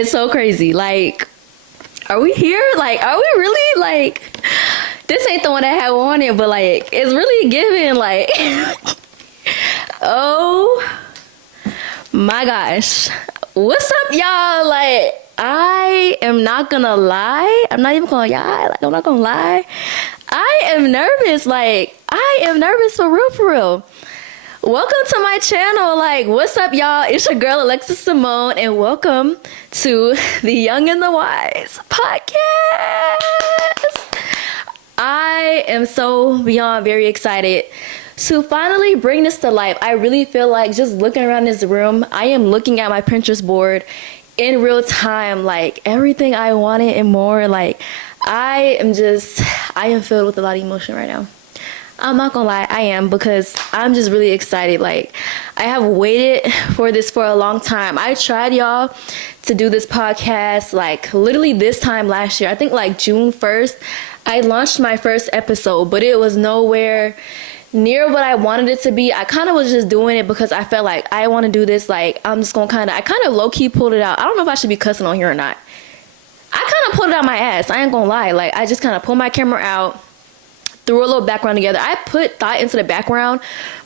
is so crazy. Like, are we here? Like, are we really like? This ain't the one that I wanted, but like, it's really giving. Like, oh my gosh, what's up, y'all? Like, I am not gonna lie. I'm not even gonna lie. Like, I'm not gonna lie. I am nervous. Like, I am nervous for real, for real. Welcome to my channel. Like, what's up, y'all? It's your girl Alexis Simone, and welcome to the Young and the Wise podcast. I am so beyond very excited to finally bring this to life. I really feel like just looking around this room, I am looking at my Pinterest board in real time, like everything I wanted and more. Like, I am filled with a lot of emotion right now. I'm not gonna lie, I am, because I'm just really excited. Like, I have waited for this for a long time. I tried, y'all, to do this podcast like literally this time last year. I think like June 1st, I launched my first episode, but it was nowhere near what I wanted it to be. I kind of was just doing it because I felt like I want to do this. Like, I'm just gonna I kind of low-key pulled it out. I don't know if I should be cussing on here or not. I kind of pulled it out my ass. I ain't gonna lie. Like, I just kind of pulled my camera out, threw a little background together. I put thought into the background,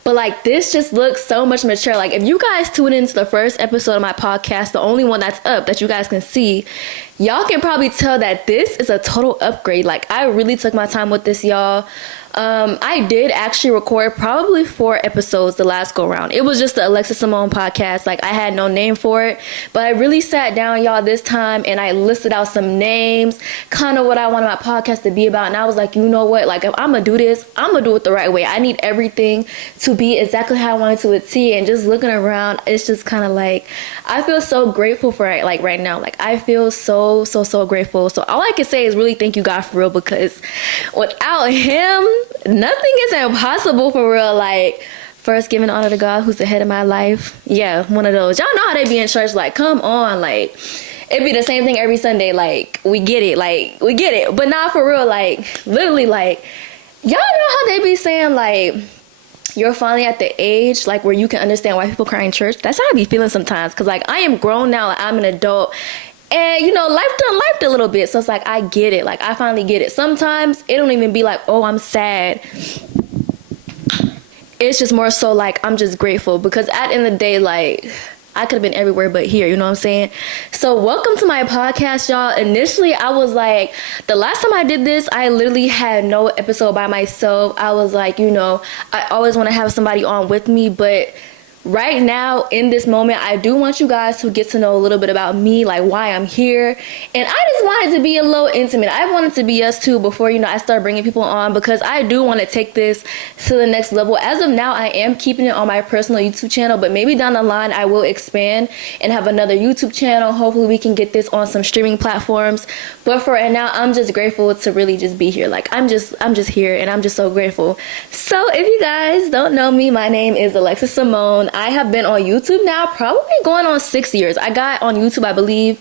but like, this just looks so much mature. Like, if you guys tune into the first episode of my podcast, the only one that's up that you guys can see, y'all can probably tell that this is a total upgrade. Like, I really took my time with this, y'all. I did actually record probably 4 episodes the last go round. It was just the Alexis Simone podcast. Like, I had no name for it, but I really sat down, y'all, this time, and I listed out some names, kind of what I wanted my podcast to be about. And I was like, you know what? Like, if I'm gonna do this, I'm gonna do it the right way. I need everything to be exactly how I want it to a T. And just looking around, it's just kind of like, I feel so grateful for it. Like, right now, like, I feel so grateful. So all I can say is really thank you, God, for real, because without him, nothing is impossible, for real. Like, first giving honor to God, who's the head of my life. Yeah, one of those. Y'all know how they be in church. Like, come on. Like, it'd be the same thing every Sunday. Like, we get it. Like, we get it. But not for real. Like, literally, like, y'all know how they be saying, like, you're finally at the age, like, where you can understand why people cry in church. That's how I be feeling sometimes. Because, like, I am grown now. Like, I'm an adult. And, you know, life done lifed a little bit. So it's like, I get it. Like, I finally get it. Sometimes it don't even be like, oh, I'm sad. It's just more so like, I'm just grateful. Because at the end of the day, like, I could have been everywhere but here. You know what I'm saying? So welcome to my podcast, y'all. Initially, I was like, the last time I did this, I literally had no episode by myself. I was like, you know, I always want to have somebody on with me. But right now, in this moment, I do want you guys to get to know a little bit about me, like why I'm here. And I just wanted to be a little intimate. I wanted to be us too before, you know, I start bringing people on, because I do want to take this to the next level. As of now, I am keeping it on my personal YouTube channel, but maybe down the line, I will expand and have another YouTube channel. Hopefully, we can get this on some streaming platforms. But for right now, I'm just grateful to really just be here. Like, I'm just here, and I'm just so grateful. So if you guys don't know me, my name is Alexis Simone. I have been on YouTube now probably going on 6 years. I got on YouTube, I believe,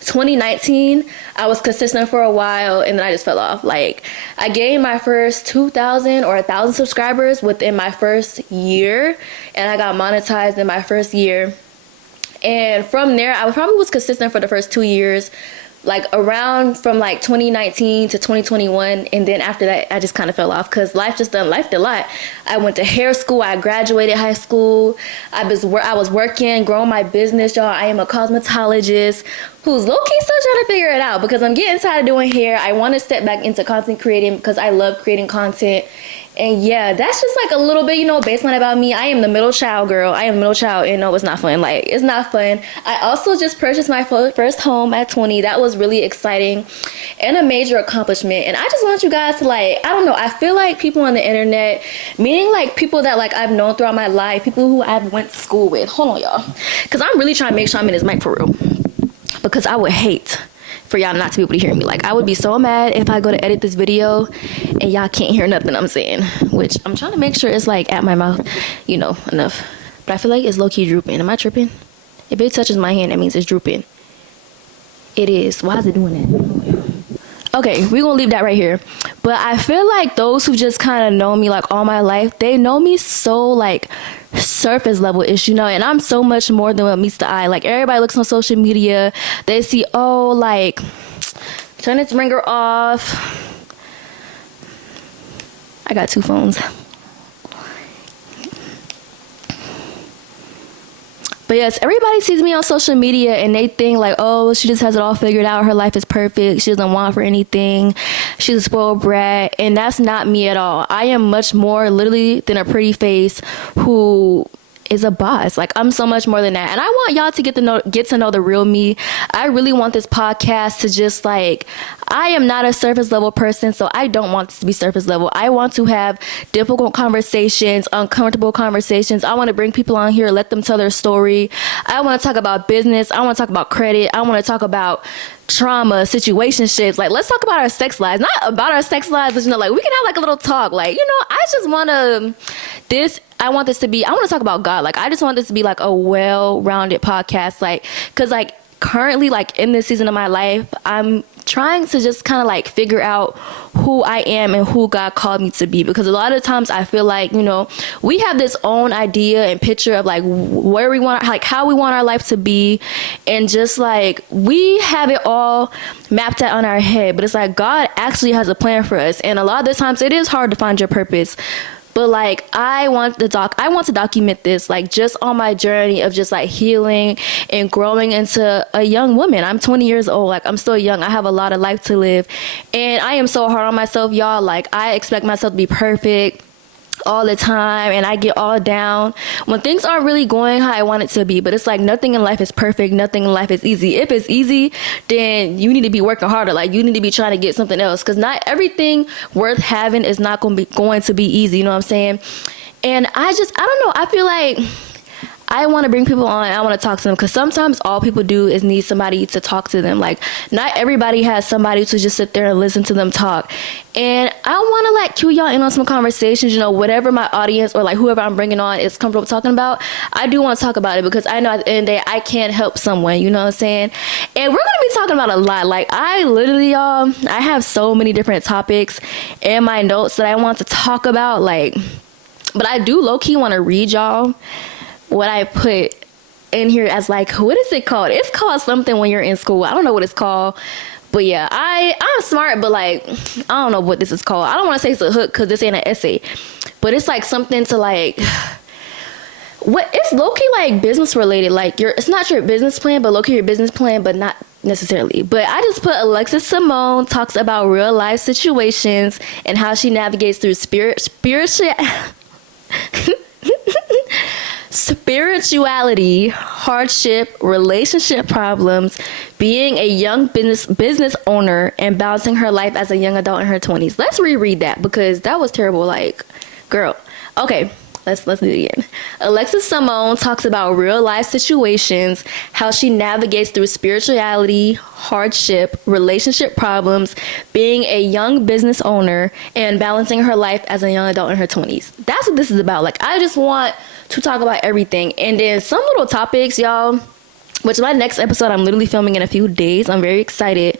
2019. I was consistent for a while, and then I just fell off. Like, I gained my first 2,000 or 1,000 subscribers within my first year, and I got monetized in my first year. And from there, I probably was consistent for the first 2 years, like around from like 2019 to 2021. And then after that, I just kind of fell off because life just done lifed a lot. I went to hair school. I graduated high school. I was working, growing my business, y'all. I am a cosmetologist who's low-key still trying to figure it out, because I'm getting tired of doing hair. I want to step back into content creating because I love creating content. And yeah, that's just like a little bit, you know, baseline about me. I am the middle child, girl. I am the middle child, and no, it's not fun. Like, it's not fun. I also just purchased my first home at 20. That was really exciting and a major accomplishment. And I just want you guys to, like, I don't know, I feel like people on the internet, meaning like people that like I've known throughout my life, people who I've went to school with. Hold on, y'all. Because I'm really trying to make sure I'm in this mic for real. Because I would hate for y'all not to be able to hear me. Like, I would be so mad if I go to edit this video and y'all can't hear nothing I'm saying, which I'm trying to make sure it's like at my mouth, you know, enough. But I feel like it's low-key drooping. Am I tripping? If it touches my hand, that means it's drooping. It is. Why is it doing that? okay, we're gonna leave that right here. But I feel like those who just kind of know me like all my life, they know me so like surface level ish, you know, and I'm so much more than what meets the eye. Like everybody looks on social media, they see, oh, like turn this ringer off. I got 2 phones. But yes, everybody sees me on social media and they think like, oh, she just has it all figured out. Her life is perfect. She doesn't want for anything. She's a spoiled brat. And that's not me at all. I am much more literally than a pretty face who is a boss. Like I'm so much more than that. And I want y'all to get to know the real me. I really want this podcast to just like, I am not a surface level person, so I don't want this to be surface level. I want to have difficult conversations, uncomfortable conversations. I want to bring people on here, let them tell their story. I want to talk about business. I want to talk about credit. I want to talk about trauma, situationships. Like, let's talk about our sex lives. Not about our sex lives, but, you know, like, we can have, like, a little talk. Like, you know, I just want to, I want to talk about God. Like, I just want this to be, like, a well-rounded podcast. Like, because, like, currently, like, in this season of my life, I'm trying to just kind of, like, figure out who I am and who God called me to be. Because a lot of times I feel like, you know, we have this own idea and picture of, like, where we want, like, how we want our life to be. And just, like, we have it all mapped out on our head. But it's like God actually has a plan for us. And a lot of the times it is hard to find your purpose. But, like, I want to document this, like, just on my journey of just, like, healing and growing into a young woman. I'm 20 years old. Like, I'm still young. I have a lot of life to live. And I am so hard on myself, y'all. Like, I expect myself to be perfect all the time, and I get all down when things aren't really going how I want it to be. But it's like nothing in life is perfect. Nothing in life is easy. If it's easy, then you need to be working harder. Like, you need to be trying to get something else, because not everything worth having is not going to be easy. You know what I'm saying? And I don't know. I feel like I want to bring people on and I want to talk to them, because sometimes all people do is need somebody to talk to them. Like, not everybody has somebody to just sit there and listen to them talk. And I want to, like, cue y'all in on some conversations, you know, whatever my audience or, like, whoever I'm bringing on is comfortable talking about. I do want to talk about it, because I know at the end of the day, I can't help someone, you know what I'm saying? And we're going to be talking about a lot. Like, I literally, y'all, I have so many different topics in my notes that I want to talk about, like, but I do low-key want to read y'all what I put in here as, like, what is it called? It's called something when you're in school. I don't know what it's called. But yeah, I'm smart, but, like, I don't know what this is called. I don't want to say it's a hook, because this ain't an essay. But it's, like, something to, like, it's low-key, like, business related. Like, it's not your business plan, but low-key your business plan, but not necessarily. But I just put Alexis Simone talks about real life situations and how she navigates through spirituality, hardship, relationship problems, being a young business owner, and balancing her life as a young adult in her 20s. Let's reread that, because that was terrible. Like, girl. Okay, let's do it again. Alexis Simone talks about real life situations, how she navigates through spirituality, hardship, relationship problems, being a young business owner, and balancing her life as a young adult in her 20s. That's what this is about. Like, I just want to talk about everything. And then some little topics, y'all, which my next episode I'm literally filming in a few days. I'm very excited.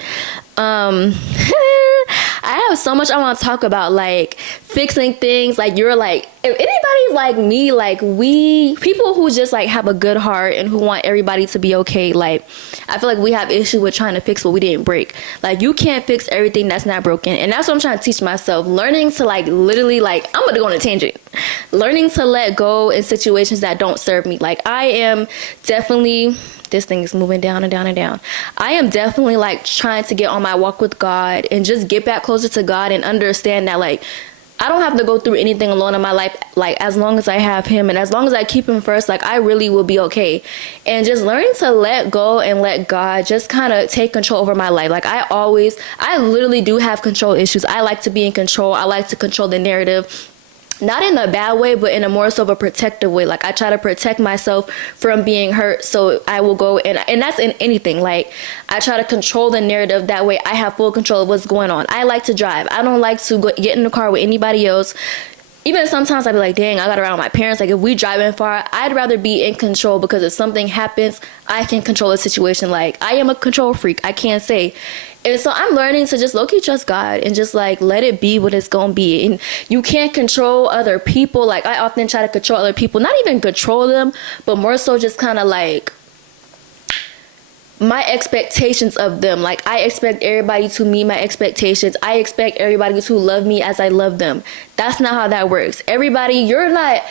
I have so much I want to talk about, like, fixing things. Like, you're like, if anybody's like me, like, people who just, like, have a good heart and who want everybody to be okay, like, I feel like we have issue with trying to fix what we didn't break. Like, you can't fix everything that's not broken. And that's what I'm trying to teach myself. Learning to, like, literally, like, I'm going to go on a tangent. Learning to let go in situations that don't serve me. Like, I am definitely, this thing is moving down and down and down. I am definitely, like, trying to get on my walk with God and just get back closer to God and understand that, like, I don't have to go through anything alone in my life. Like, as long as I have him and as long as I keep him first, like, I really will be okay. And just learning to let go and let God just kind of take control over my life. Like, I literally do have control issues. I like to be in control. I like to control the narrative. Not in a bad way, but in a more so of a protective way. Like, I try to protect myself from being hurt, so I will go and that's in anything. Like, I try to control the narrative, that way I have full control of what's going on. I like to drive. I don't like to get in the car with anybody else, even sometimes I'd be like, dang, I got around my parents. Like, if we driving far, I'd rather be in control, because if something happens, I can control the situation. Like, I am a control freak, I can't say. And so I'm learning to just low-key trust God and just like let it be what it's gonna be. And you can't control other people. Like, I often try to control other people, not even control them, but more so just kind of like my expectations of them. Like, I expect everybody to meet my expectations. I expect everybody to love me as I love them. That's not how that works. Everybody, you're not,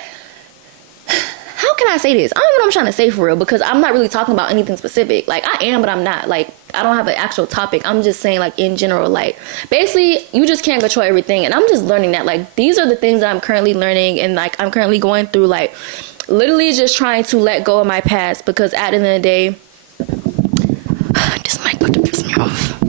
how can I say this? I don't know what I'm trying to say for real, because I'm not really talking about anything specific. Like, I am, but I'm not. Like, I don't have an actual topic. I'm just saying, like, in general, like, basically, you just can't control everything. And I'm just learning that. Like, these are the things that I'm currently learning, and like, I'm currently going through, like, literally just trying to let go of my past, because at the end of the day, this mic about to piss me off.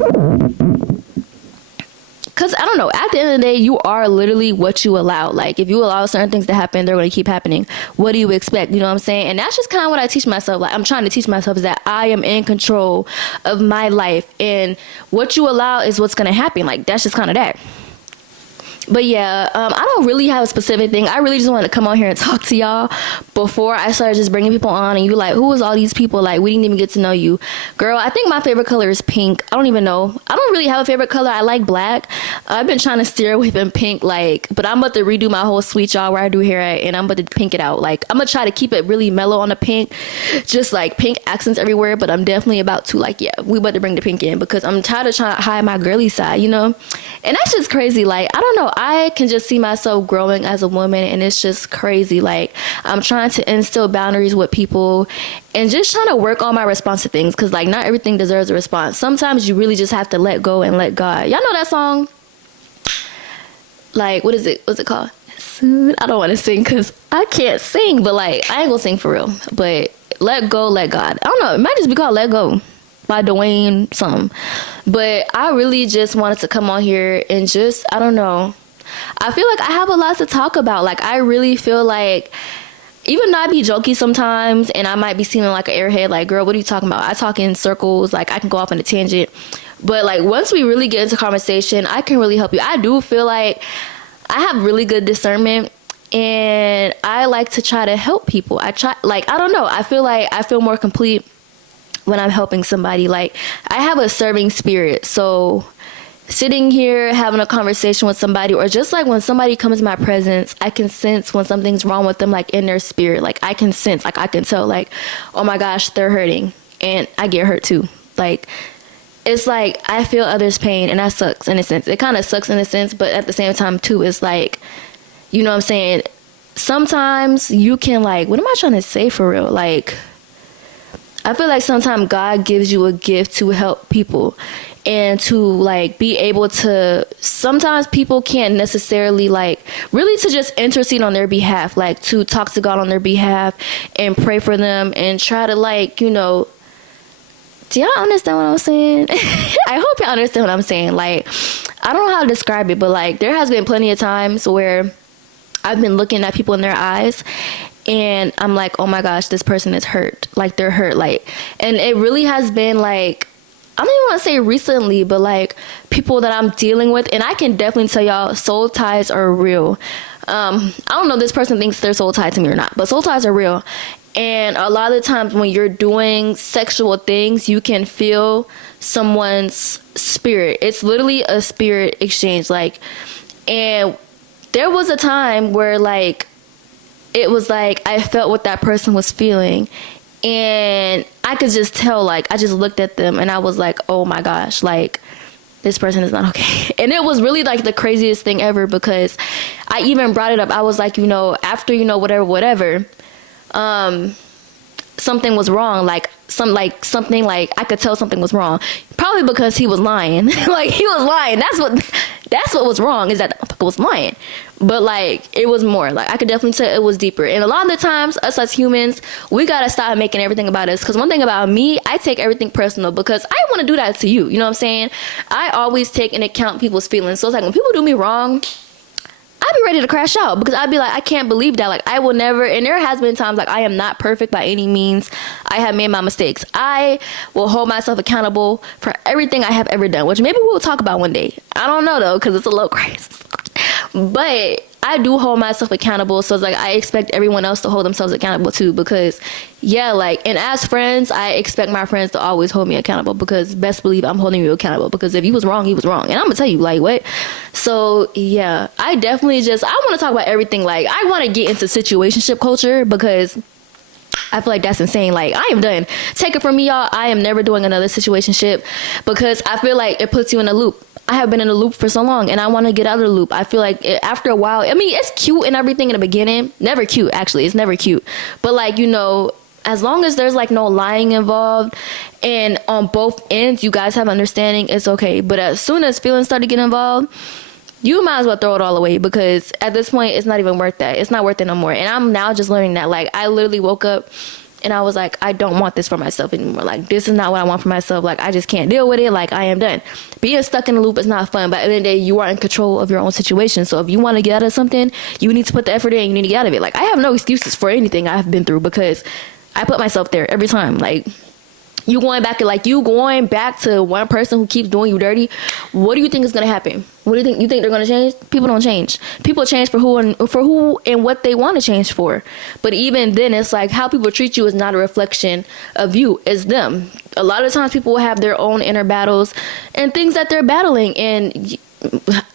Because, I don't know, at the end of the day, you are literally what you allow. Like, if you allow certain things to happen, they're going to keep happening. What do you expect? You know what I'm saying? And that's just kind of what I teach myself. Like, I'm trying to teach myself is that I am in control of my life. And what you allow is what's going to happen. Like, that's just kind of that. But yeah, I don't really have a specific thing. I really just wanted to come on here and talk to y'all before I started just bringing people on. And you like, who is all these people? Like, we didn't even get to know you. Girl, I think my favorite color is pink. I don't even know. I don't really have a favorite color. I like black. I've been trying to steer away from pink, like, but I'm about to redo my whole suite, y'all, where I do hair at, and I'm about to pink it out. Like, I'm going to try to keep it really mellow on the pink, just like pink accents everywhere, but I'm definitely about to, like, yeah, we about to bring the pink in, because I'm tired of trying to hide my girly side, you know? And that's just crazy. Like, I don't know. I can just see myself growing as a woman, and it's just crazy. Like, I'm trying to instill boundaries with people and just trying to work on my response to things, because like, not everything deserves a response. Sometimes you really just have to let go and let God. Y'all know that song? Like, what is it? What's it called? I don't want to sing because I can't sing, but like, I ain't gonna sing for real. But let go, let God. I don't know. It might just be called Let Go by Dwayne something. But I really just wanted to come on here and just, I don't know. I feel like I have a lot to talk about. Like, I really feel like, even though I be jokey sometimes and I might be seeming like an airhead, like, girl, what are you talking about? I talk in circles, like, I can go off on a tangent. But like, once we really get into conversation, I can really help you. I do feel like I have really good discernment, and I like to try to help people. I don't know. I feel like I feel more complete when I'm helping somebody. Like, I have a serving spirit. So sitting here having a conversation with somebody, or just like when somebody comes in my presence, I can sense when something's wrong with them, like in their spirit. Like, I can sense, like, I can tell, like, oh my gosh, they're hurting, and I get hurt too. Like, it's like I feel others' pain, and that sucks in a sense. It kind of sucks in a sense, but at the same time too, it's like, you know what I'm saying? Sometimes you can, like, what am I trying to say for real? Like, I feel like sometimes God gives you a gift to help people, and to like be able to, sometimes people can't necessarily, like, really to just intercede on their behalf, like to talk to God on their behalf and pray for them and try to, like, you know, do y'all understand what I'm saying? I hope y'all understand what I'm saying. Like, I don't know how to describe it, but like, there has been plenty of times where I've been looking at people in their eyes, and I'm like, oh my gosh, this person is hurt. Like, they're hurt. Like, and it really has been like, I don't even want to say recently, but like people that I'm dealing with, and I can definitely tell y'all, soul ties are real. I don't know if this person thinks they're soul tied to me or not, but soul ties are real. And a lot of the times when you're doing sexual things, you can feel someone's spirit. It's literally a spirit exchange. Like, and there was a time where, like, it was like I felt what that person was feeling, and I could just tell, like, I just looked at them and I was like, oh my gosh, like, this person is not okay. And it was really like the craziest thing ever, because I even brought it up. I was like, you know, after, you know, whatever, something was wrong. Like, something like I could tell something was wrong, probably because he was lying. Like, he was lying. That's what was wrong, is that the motherfucker was lying. But like, it was more, like, I could definitely tell it was deeper. And a lot of the times, us as humans, we gotta stop making everything about us. Because one thing about me, I take everything personal, because I want to do that to you. You know what I'm saying? I always take into account people's feelings. So it's like, when people do me wrong, I'd be ready to crash out, because I'd be like, I can't believe that. Like, I will never, and there has been times, like, I am not perfect by any means. I have made my mistakes. I will hold myself accountable for everything I have ever done, which maybe we'll talk about one day. I don't know, though, because it's a little crazy. But I do hold myself accountable, so it's like I expect everyone else to hold themselves accountable too, because yeah, like, and as friends, I expect my friends to always hold me accountable, because best believe I'm holding you accountable, because if you was wrong, he was wrong, and I'm gonna tell you, like, what. So yeah, I definitely I want to talk about everything. Like, I want to get into situationship culture, because I feel like that's insane. Like, I am done. Take it from me, y'all. I am never doing another situationship, because I feel like it puts you in a loop. I have been in a loop for so long, and I want to get out of the loop. I feel like after a while, I mean, it's cute and everything in the beginning. Never cute, actually. It's never cute. But, like, you know, as long as there's, like, no lying involved, and on both ends, you guys have understanding, it's okay. But as soon as feelings start to get involved, you might as well throw it all away, because at this point, it's not even worth that. It's not worth it no more. And I'm now just learning that. Like, I literally woke up and I was like, I don't want this for myself anymore. Like, this is not what I want for myself. Like, I just can't deal with it. Like, I am done. Being stuck in the loop is not fun. But at the end of the day, you are in control of your own situation. So if you want to get out of something, you need to put the effort in. You need to get out of it. Like, I have no excuses for anything I've been through, because I put myself there every time. Like, you going back to one person who keeps doing you dirty. What do you think is going to happen? What do you think? You think they're going to change? People don't change. People change for who and what they want to change for. But even then, it's like how people treat you is not a reflection of you. It's them. A lot of times people will have their own inner battles and things that they're battling. And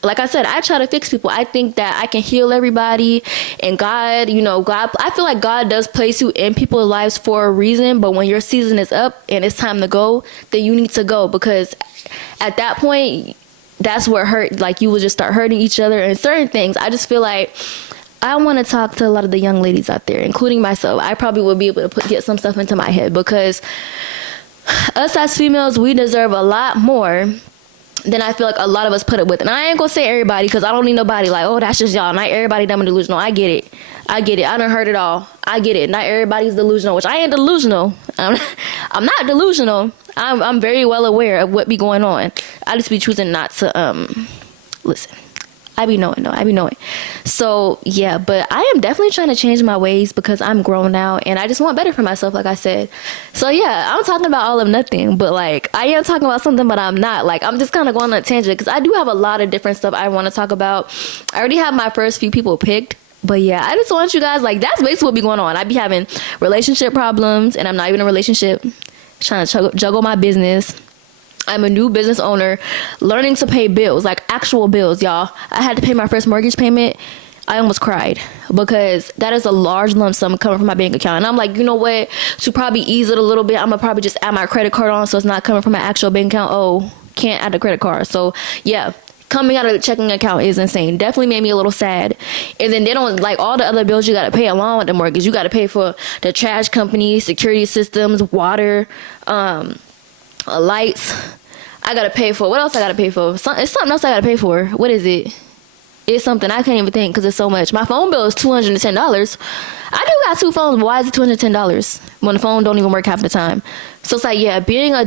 like I said, I try to fix people. I think that I can heal everybody, and God, I feel like God does place you in people's lives for a reason. But when your season is up and it's time to go, then you need to go, because at that point, that's where hurt, like, you will just start hurting each other and certain things. I just feel like I want to talk to a lot of the young ladies out there, including myself. I probably will be able to get some stuff into my head, because us as females, we deserve a lot more than I feel like a lot of us put up with. And I ain't gonna say everybody, because I don't need nobody like, oh, that's just y'all. Not everybody dumb and delusional. I get it. I done heard it all. I get it. Not everybody's delusional, which I ain't delusional. I'm not delusional. I'm very well aware of what be going on. I just be choosing not to listen. I be knowing. So yeah, but I am definitely trying to change my ways, because I'm grown now and I just want better for myself, like I said. So yeah, I'm talking about all of nothing, but like I am talking about something, but I'm not. Like, I'm just kind of going on a tangent, because I do have a lot of different stuff I want to talk about. I already have my first few people picked. But yeah, I just want you guys, like, that's basically what be going on. I be having relationship problems, and I'm not even in a relationship, trying to juggle my business. I'm a new business owner, learning to pay bills, like actual bills, y'all. I had to pay my first mortgage payment. I almost cried, because that is a large lump sum coming from my bank account. And I'm like, you know what? To probably ease it a little bit, I'm going to probably just add my credit card on, so it's not coming from my actual bank account. Oh, can't add the credit card. So yeah, coming out of the checking account is insane. Definitely made me a little sad. And then they don't, like, all the other bills you got to pay along with the mortgage. You got to pay for the trash company, security systems, water, lights. I got to pay for, what else I got to pay for? It's something else I got to pay for. What is it? It's something I can't even think, because it's so much. My phone bill is $210. I do got two phones, but why is it $210 when the phone don't even work half the time? So it's like, yeah, being an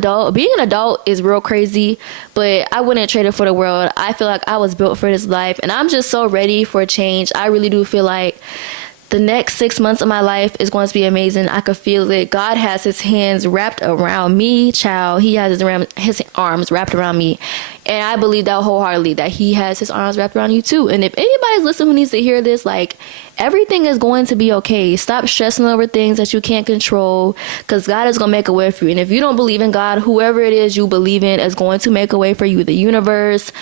adult is real crazy, but I wouldn't trade it for the world. I feel like I was built for this life, and I'm just so ready for a change. I really do feel like the next 6 months of my life is going to be amazing. I could feel it. God has his hands wrapped around me, child. He has his arms wrapped around me. And I believe that wholeheartedly, that he has his arms wrapped around you too. And if anybody's listening who needs to hear this, like, everything is going to be okay. Stop stressing over things that you can't control, because God is going to make a way for you. And if you don't believe in God, whoever it is you believe in is going to make a way for you. The universe,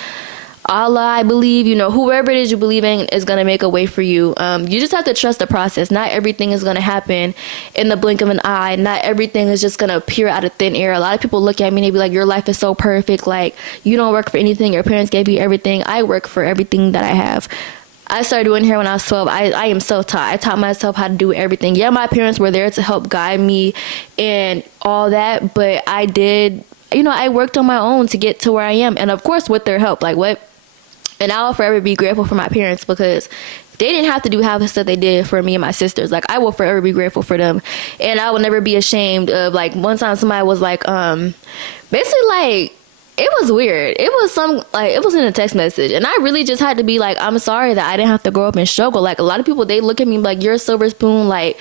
Allah, I believe, whoever it is you believe in is going to make a way for you. You just have to trust the process. Not everything is going to happen in the blink of an eye. Not everything is just going to appear out of thin air. A lot of people look at me and they be like, your life is so perfect. Like, you don't work for anything. Your parents gave you everything. I work for everything that I have. I started doing hair when I was 12. I am self-taught. I taught myself how to do everything. Yeah, my parents were there to help guide me and all that, but I did, I worked on my own to get to where I am. And of course, with their help, like what? And I will forever be grateful for my parents, because they didn't have to do half the stuff they did for me and my sisters. Like, I will forever be grateful for them. And I will never be ashamed of, like, one time somebody was like, basically, like, it was weird. It was in a text message. And I really just had to be like, I'm sorry that I didn't have to grow up and struggle. Like, a lot of people, they look at me like, you're a silver spoon. Like,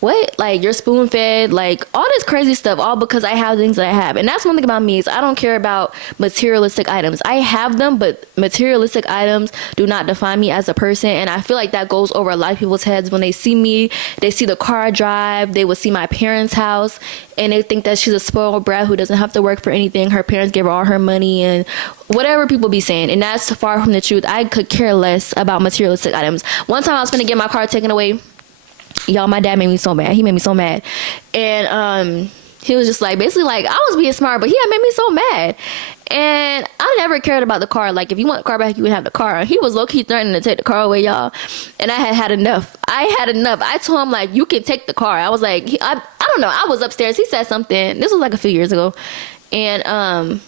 what? Like, you're spoon fed, like all this crazy stuff, all because I have things that I have. And that's one thing about me is I don't care about materialistic items. I have them, but materialistic items do not define me as a person. And I feel like that goes over a lot of people's heads when they see me. They see the car I drive, they will see my parents' house, and they think that she's a spoiled brat who doesn't have to work for anything. Her parents give her all her money and whatever people be saying. And that's far from the truth. I could care less about materialistic items. One time I was finna get my car taken away. Y'all, my dad made me so mad. He made me so mad. And he was just like, basically like, I was being smart, but he had made me so mad. And I never cared about the car. Like, if you want the car back, you would have the car. He was low-key threatening to take the car away, y'all. And I had enough. I told him, like, you can take the car. I was like, I don't know. I was upstairs. He said something. This was like a few years ago. And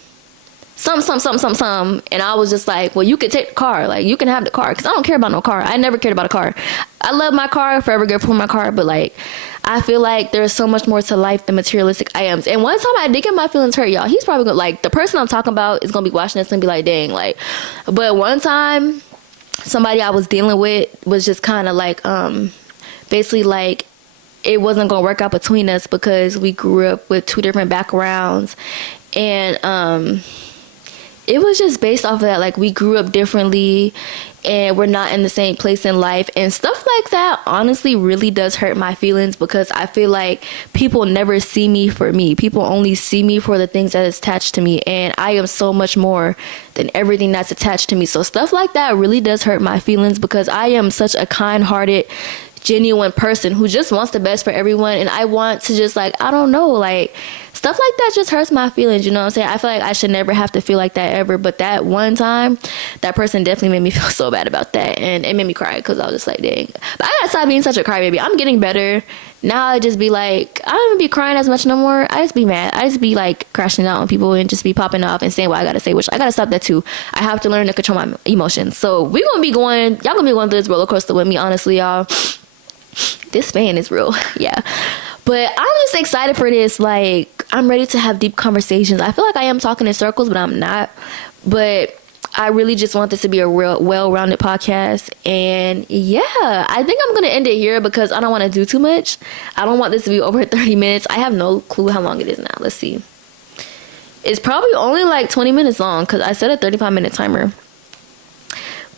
some. And I was just like, well, you could take the car. Like, you can have the car. Because I don't care about no car. I never cared about a car. I love my car. Forever grateful for my car. But, like, I feel like there's so much more to life than materialistic items. And one time I did get my feelings hurt, y'all. He's probably going to, like, the person I'm talking about is going to be watching this and be like, dang, like. But one time, somebody I was dealing with was just kind of, like, basically, like, it wasn't going to work out between us because we grew up with two different backgrounds. And, it was just based off of that. Like, we grew up differently and we're not in the same place in life, and stuff like that honestly really does hurt my feelings, because I feel like people never see me for me. People only see me for the things that is attached to me, and I am so much more than everything that's attached to me. So stuff like that really does hurt my feelings, because I am such a kind-hearted, genuine person who just wants the best for everyone. And I want to just, like, I don't know, like, stuff like that just hurts my feelings, you know what I'm saying? I feel like I should never have to feel like that ever, but that one time, that person definitely made me feel so bad about that, and it made me cry, because I was just like, dang. But I gotta stop being such a crybaby. I'm getting better. Now I just be like, I don't even be crying as much no more. I just be mad. I just be, like, crashing out on people and just be popping off and saying what I gotta say, which I gotta stop that too. I have to learn to control my emotions. So y'all gonna be going through this roller coaster with me, honestly, y'all. This fan is real. Yeah. But I'm just excited for this. Like, I'm ready to have deep conversations. I feel like I am talking in circles, but I'm not. But I really just want this to be a real well-rounded podcast. And yeah, I think I'm going to end it here because I don't want to do too much. I don't want this to be over 30 minutes. I have no clue how long it is now. Let's see. It's probably only like 20 minutes long because I set a 35-minute timer.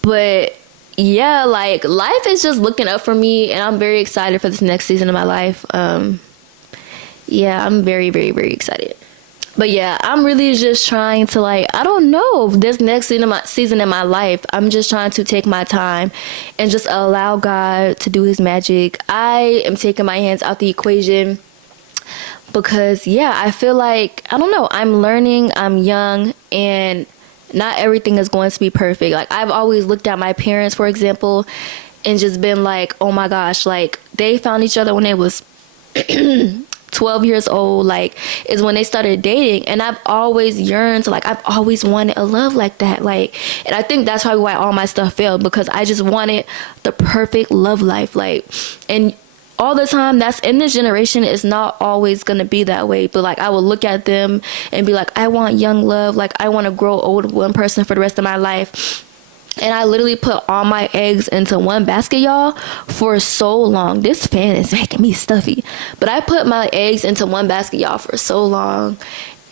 But yeah, like, life is just looking up for me, and I'm very excited for this next season of my life. Yeah, I'm very, very, very excited. But yeah, I'm really just trying to, like, I don't know, this next season in my life, I'm just trying to take my time and just allow God to do his magic. I am taking my hands out the equation because, yeah, I feel like, I don't know, I'm learning, I'm young, and not everything is going to be perfect. Like, I've always looked at my parents, for example, and just been like, oh my gosh, like, they found each other when they was 12 years old, like, is when they started dating. And I've always yearned to, like, I've always wanted a love like that. Like, and I think that's probably why all my stuff failed, because I just wanted the perfect love life. Like, and all the time, that's in this generation, is not always gonna be that way. But, like, I will look at them and be like, I want young love. Like, I want to grow old with one person for the rest of my life. And I literally put all my eggs into one basket, y'all, for so long. This fan is making me stuffy. But I put my eggs into one basket, y'all, for so long.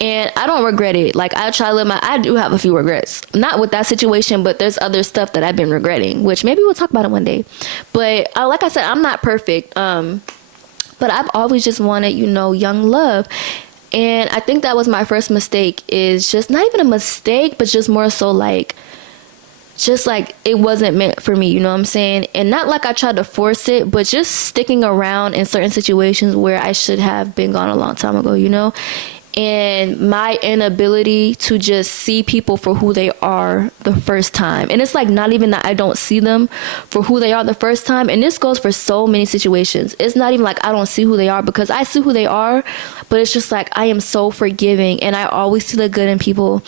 And I don't regret it. Like, I try to live I do have a few regrets. Not with that situation, but there's other stuff that I've been regretting, which maybe we'll talk about it one day. But like I said, I'm not perfect. But I've always just wanted, young love. And I think that was my first mistake, is just not even a mistake, but just more so like, it wasn't meant for me, you know what I'm saying? And not like I tried to force it, but just sticking around in certain situations where I should have been gone a long time ago, and my inability to just see people for who they are the first time. And it's like, not even that I don't see them for who they are the first time. And this goes for so many situations. It's not even like I don't see who they are, because I see who they are, but it's just like I am so forgiving, and I always see the good in people.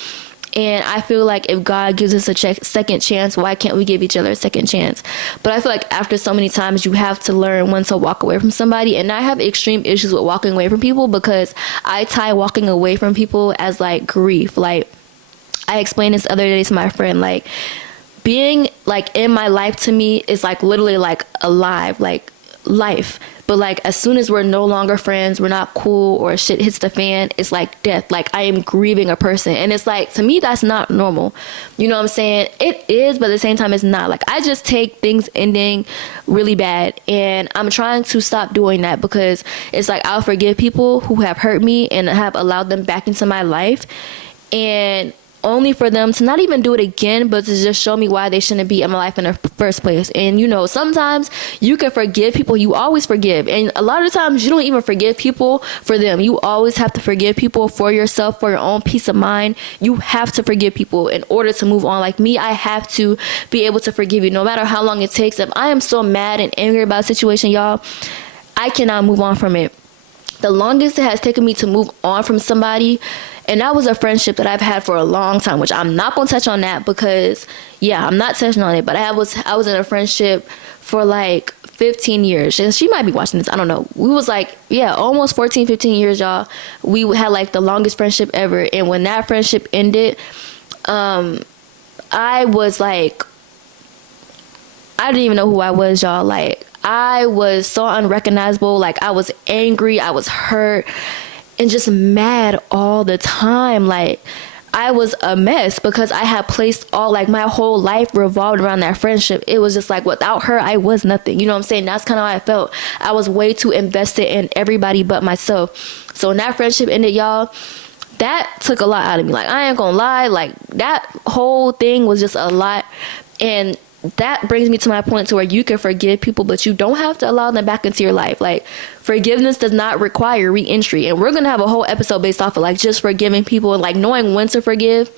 And I feel like if God gives us a second chance, why can't we give each other a second chance? But I feel like after so many times, you have to learn when to walk away from somebody. And I have extreme issues with walking away from people, because I tie walking away from people as, like, grief. Like, I explained this the other day to my friend, like, being, like, in my life to me is, like, literally, like, alive, like, life. But like as soon as we're no longer friends, we're not cool, or shit hits the fan, it's like death. Like I am grieving a person, and it's like, to me, that's not normal. You know what I'm saying? It is, but at the same time it's not. Like I just take things ending really bad, and I'm trying to stop doing that, because it's like I'll forgive people who have hurt me and have allowed them back into my life, and only for them to not even do it again, but to just show me why they shouldn't be in my life in the first place. And you know, sometimes you can forgive people, you always forgive, and a lot of times you don't even forgive people for them. You always have to forgive people for yourself, for your own peace of mind. You have to forgive people in order to move on. Like me, I have to be able to forgive you no matter how long it takes. If I am so mad and angry about a situation, y'all, I cannot move on from it. The longest it has taken me to move on from somebody, and that was a friendship that I've had for a long time, which I'm not going to touch on that because, yeah, I'm not touching on it. But I was in a friendship for like 15 years. And she might be watching this. I don't know. We was like, yeah, almost 14, 15 years, y'all. We had like the longest friendship ever. And when that friendship ended, I was like, I didn't even know who I was, y'all. Like, I was so unrecognizable. Like, I was angry. I was hurt. And just mad all the time. Like, I was a mess because I had placed all, like, my whole life revolved around that friendship. It was just like, without her, I was nothing. You know what I'm saying? That's kind of how I felt. I was way too invested in everybody but myself. So when that friendship ended, y'all, that took a lot out of me. Like, I ain't gonna lie. Like, that whole thing was just a lot. And that brings me to my point to where you can forgive people, but you don't have to allow them back into your life. Like, forgiveness does not require re-entry. And we're going to have a whole episode based off of like just forgiving people and like knowing when to forgive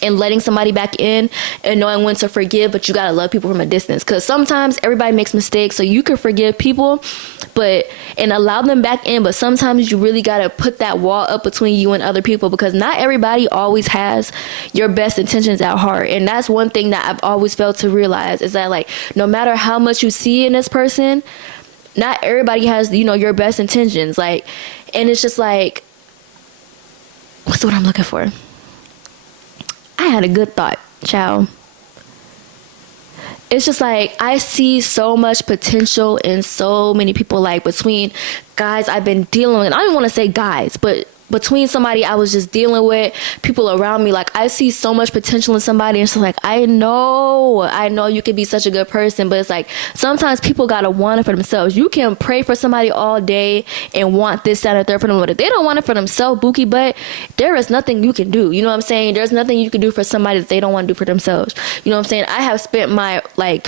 and letting somebody back in, and knowing when to forgive, but you got to love people from a distance. Because sometimes everybody makes mistakes, so you can forgive people and allow them back in, but sometimes you really got to put that wall up between you and other people, because not everybody always has your best intentions at heart. And that's one thing that I've always failed to realize, is that like, no matter how much you see in this person, not everybody has, you know, your best intentions. Like, and it's just like, what's the word I'm looking for? I had a good thought, child. It's just like, I see so much potential in so many people, like between guys I've been dealing with. I don't want to say guys, but between somebody I was just dealing with, people around me, like I see so much potential in somebody. And so like, I know you can be such a good person, but it's like, sometimes people gotta want it for themselves. You can pray for somebody all day and want this, that, or third for them, but if they don't want it for themselves, Bookie butt, there is nothing you can do. You know what I'm saying? There's nothing you can do for somebody that they don't want to do for themselves. You know what I'm saying? I have spent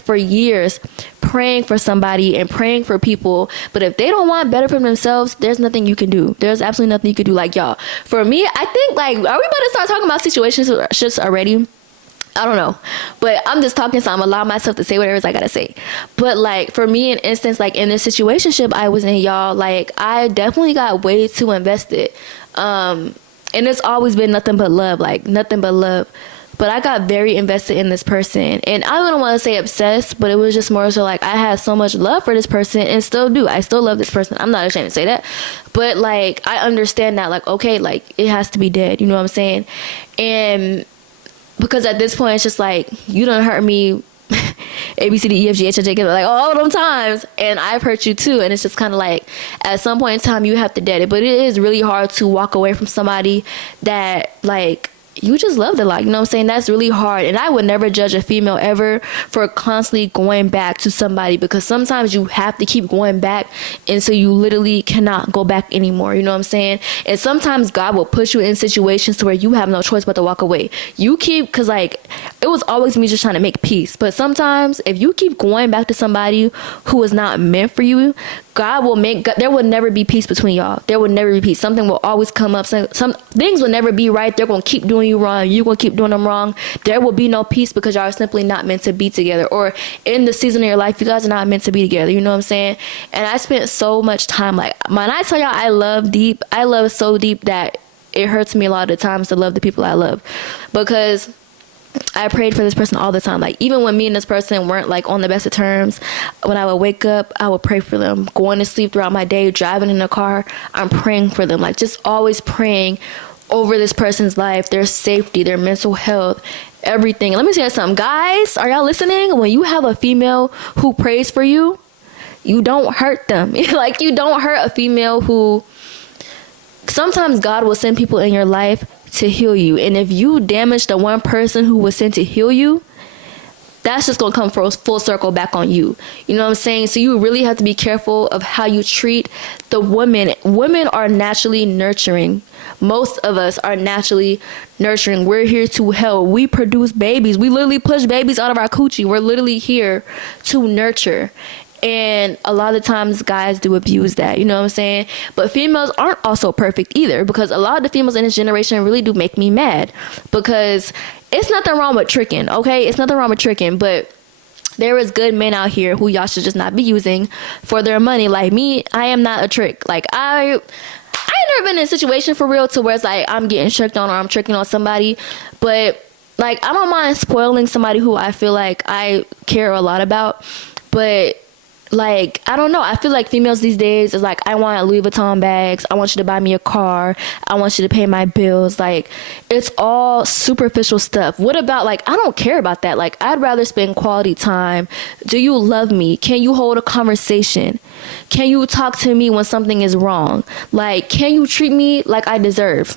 for years praying for somebody and praying for people, but if they don't want better for themselves, there's nothing you can do. There's absolutely nothing you can do. Like, y'all, for me, I think, like, are we about to start talking about situationships already? I don't know, but I'm just talking, so I'm allowing myself to say whatever I gotta say. But like, for me, an instance, like in this situationship I was in, y'all, like I definitely got way too invested, and it's always been nothing but love, like nothing but love. But I got very invested in this person, and I don't want to say obsessed, but it was just more so like I had so much love for this person, and still do. I still love this person. I'm not ashamed to say that, but like I understand that, like, okay, like it has to be dead. You know what I'm saying? And because at this point, it's just like, you done hurt me A, B, C, D, E, F, G, H, I, J, K, like all them times, and I've hurt you too. And it's just kind of like, at some point in time, you have to dead it. But it is really hard to walk away from somebody that, like, you just loved a lot. You know what I'm saying? That's really hard. And I would never judge a female ever for constantly going back to somebody, because sometimes you have to keep going back until you literally cannot go back anymore. You know what I'm saying? And sometimes God will put you in situations to where you have no choice but to walk away. Because like, it was always me just trying to make peace. But sometimes if you keep going back to somebody who is not meant for you, there will never be peace between y'all. There will never be peace. Something will always come up. Some things will never be right. They're going to keep doing you wrong. You're going to keep doing them wrong. There will be no peace because y'all are simply not meant to be together. Or in the season of your life, you guys are not meant to be together. You know what I'm saying? And I spent so much time, like, when I tell y'all I love deep, I love so deep that it hurts me a lot of the times to love the people I love, because I prayed for this person all the time. Like, even when me and this person weren't like on the best of terms, when I would wake up, I would pray for them. Going to sleep throughout my day, driving in the car, I'm praying for them. Like, just always praying over this person's life, their safety, their mental health, everything. Let me tell you something, guys. Are y'all listening? When you have a female who prays for you, You don't hurt them. Like, you don't hurt a female who, sometimes God will send people in your life to heal you. And if you damage the one person who was sent to heal you, that's just going to come full circle back on you. You know what I'm saying? So you really have to be careful of how you treat the women. Women are naturally nurturing. Most of us are naturally nurturing. We're here to help. We produce babies. We literally push babies out of our coochie. We're literally here to nurture. And a lot of times guys do abuse that, you know what I'm saying? But females aren't also perfect either, because a lot of the females in this generation really do make me mad, because it's nothing wrong with tricking, okay? It's nothing wrong with tricking, but there is good men out here who y'all should just not be using for their money. Like me, I am not a trick. Like I ain't never been in a situation for real to where it's like I'm getting tricked on or I'm tricking on somebody, but like I don't mind spoiling somebody who I feel like I care a lot about. But like, I don't know. I feel like females these days is like, I want Louis Vuitton bags. I want you to buy me a car. I want you to pay my bills. Like, it's all superficial stuff. What about, like, I don't care about that. Like, I'd rather spend quality time. Do you love me? Can you hold a conversation? Can you talk to me when something is wrong? Like, can you treat me like I deserve?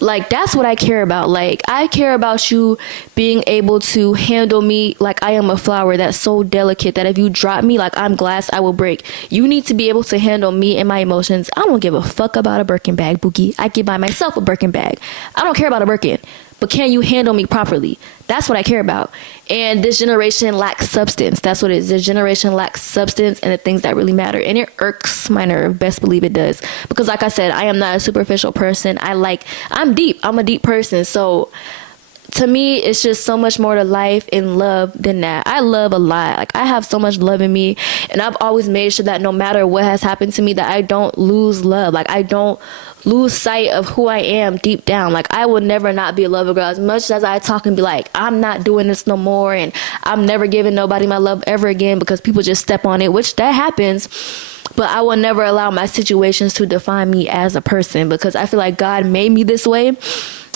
Like, that's what I care about. Like, I care about you being able to handle me like I am a flower that's so delicate that if you drop me like I'm glass, I will break. You need to be able to handle me and my emotions. I don't give a fuck about a Birkin bag, Bookie. I can buy myself a Birkin bag. I don't care about a Birkin. But can you handle me properly? That's what I care about. And this generation lacks substance. That's what it is. This generation lacks substance and the things that really matter. And it irks my nerve. Best believe it does. Because like I said, I am not a superficial person. I'm deep. I'm a deep person. So to me, it's just so much more to life and love than that. I love a lot. Like, I have so much love in me. And I've always made sure that no matter what has happened to me, that I don't lose love. Like, I don't lose sight of who I am deep down. Like, I will never not be a lover girl. As much as I talk and be like, I'm not doing this no more, and I'm never giving nobody my love ever again because people just step on it, which that happens. But I will never allow my situations to define me as a person, because I feel like God made me this way.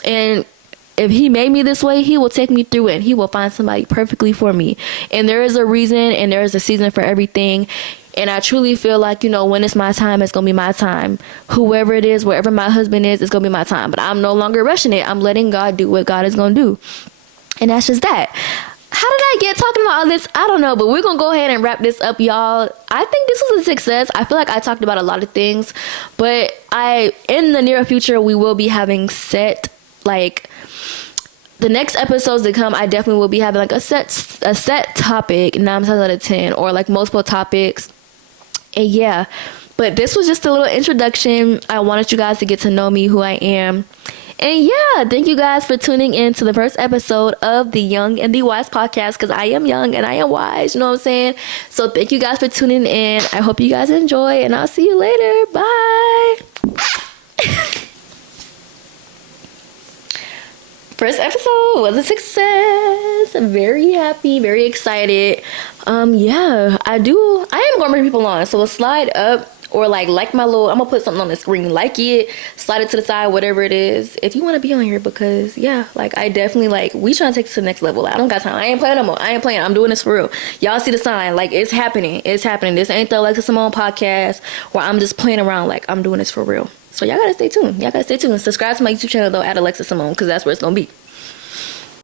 And if he made me this way, he will take me through it, and he will find somebody perfectly for me. And there is a reason and there is a season for everything. And I truly feel like, you know, when it's my time, it's going to be my time. Whoever it is, wherever my husband is, it's going to be my time. But I'm no longer rushing it. I'm letting God do what God is going to do. And that's just that. How did I get talking about all this? I don't know, but we're going to go ahead and wrap this up, y'all. I think this was a success. I feel like I talked about a lot of things, but in the near future, we will be having set, like, the next episodes to come, I definitely will be having like a set topic, 9 times out of 10, or like multiple topics. And yeah, but this was just a little introduction. I wanted you guys to get to know me, who I am. And yeah, thank you guys for tuning in to the first episode of the Young and the Wise podcast, because I am young and I am wise, you know what I'm saying? So thank you guys for tuning in. I hope you guys enjoy, and I'll see you later. Bye. First episode was a success. I'm very happy, very excited. Yeah, I am gonna bring people on. So slide up or like my little, I'm gonna put something on the screen, like it, slide it to the side, whatever it is, if you want to be on here, because yeah, like I definitely, like, we trying to take it to the next level. I don't got time. I ain't playing no more. I ain't playing. I'm doing this for real. Y'all see the sign. Like, it's happening. It's happening. This ain't the Alexis Simone podcast where I'm just playing around. Like, I'm doing this for real. So y'all gotta stay tuned. Y'all gotta stay tuned. Subscribe to my YouTube channel though, at Alexis Simone, because that's where it's gonna be.